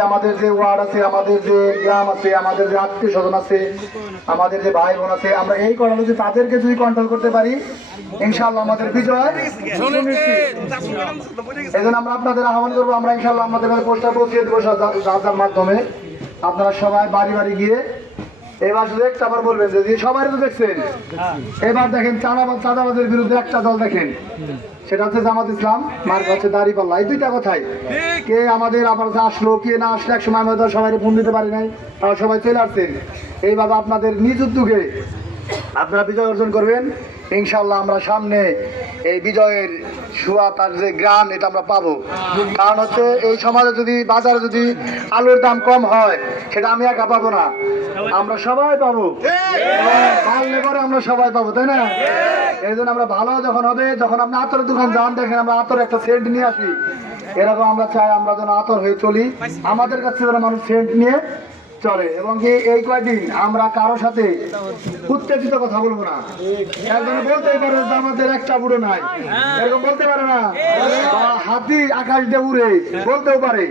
আমাদের যে ওয়ার্ড আছে, আমাদের যে গ্রাম আছে, আমাদের যে আত্মীয় স্বজন আছে, আমাদের যে ভাই বোন আছে, আমরা এই করালো যে তাদেরকে যদি কন্ট্রোল করতে পারি, ইনশাআল্লাহ আমাদের বিজয় সুনিশ্চিত। এই জন্য আমরা আপনাদের আহ্বান করবো, আমরা ইনশাআল্লাহ আমাদের পোস্টার পৌঁছিয়ে দেবো যার মাধ্যমে আপনারা সবাই বাড়ি বাড়ি গিয়ে এবার শুধু একটা আবার বলবেন যে সবাই তো দেখছেন, এবার দেখেন চাঁদাবাজের বিরুদ্ধে একটা দল দেখেন, সেটা হচ্ছে জামাত ইসলাম, মার্কা হচ্ছে দাঁড়িপাল্লা। এই দুইটা কথাই, কে আমাদের আবার আসলো কে না আসলো, এক সময় আমরা সবাই ফোন দিতে পারি নাই, তারা সবাই চলে আসছেন। এইভাবে আপনাদের নিজ উদ্যোগে আপনারা বিজয় অর্জন করবেন ইনশাআল্লাহ। আমরা সামনে এই বিজয়ের সুয়া তার যে গ্রাম, এটা আমরা পাবো। কারণ হচ্ছে এই সমাজে যদি বাজারে যদি আলুর দাম কম হয়, সেটা আমি একা পাবো না, আমরা সবাই পাবো, পারলে পরে আমরা সবাই পাবো, তাই না? এই জন্য আমরা ভালো যখন হবে, যখন আপনি আতরের দোকান যান, দেখেন আমরা আতর একটা সেন্ট নিয়ে আসি, এরকম আমরা চাই আমরা যেন আতর হয়ে চলি, আমাদের কাছে যেন মানুষ সেন্ট নিয়ে চলে। এবং কি এই কয়দিন আমরা কারোর সাথে উত্তেজিত কথা বলবো না। একজন বলতেই পারে যে আমাদের একটা বুড়ো নাই, এরকম বলতে পারে না, বা হাতি আকাশ দিয়ে উড়ে বলতেও পারে।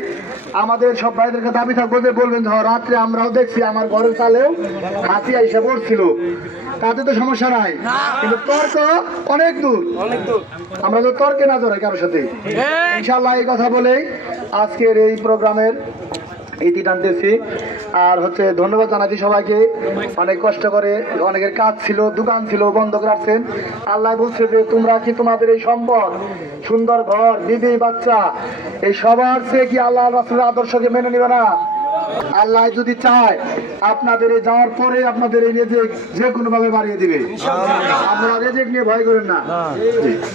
আমাদের সব ভাইদেরকে দাবি থাকবো যে বলবেন, রাত্রে আমরাও দেখছি আমার ঘরের চালেও হাতি এসে পড়ছিল, তাতে তো সমস্যা নাই, কিন্তু তর্ক অনেক দূর, আমরা তো তর্কে না জড়াই কারোর সাথে। ইনশাআল্লাহ এই কথা বলেই আজকের এই প্রোগ্রামের ইতি টানতেছি। আর হচ্ছে ধন্যবাদ জানাচ্ছি সবাইকে, অনেক কষ্ট করে, অনেকের কাজ ছিল, দোকান ছিল, বন্ধ রাখছেন। আল্লাহ বলছে যে তোমরা কি তোমাদের এই সম্পদ, সুন্দর ঘর, বিবি বাচ্চা, এই সবার চেয়ে কি আল্লাহ রাসূলের আদর্শকে মেনে নিবে না? আল্লাহ যদি চায় আপনাদের এই যাওয়ার পরে আপনাদের এই রেজেক যে কোনো ভাবে বাড়িয়ে দিবে, আপনারা রেজেক নিয়ে ভয় করেন না।